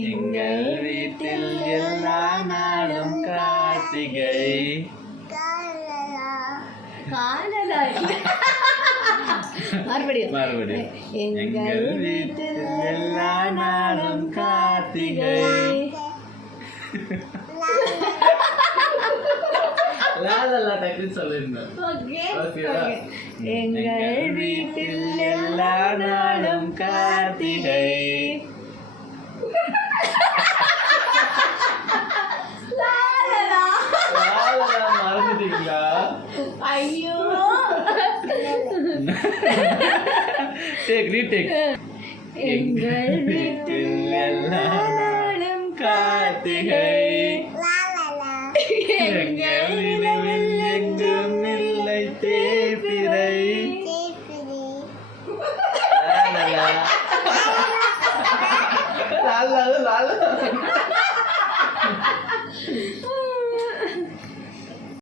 எங்கள் வீட்டில் எல்லா நாளும் கார்த்திகை. மறுபடியும் எங்கள் வீட்டில் எல்லா நாளும் கார்த்திகை. எங்கள் வீட்டில் எல்லா நாளும் கார்த்திகை. மறந்துட்டீங்களா? ஐயோ ரீடேக். எங்கள் வீட்டில் எல்லா நாளும் கார்த்திகை. எங்கள் நிலவில் எங்கும் இல்லை தேய்பிறை. லாலா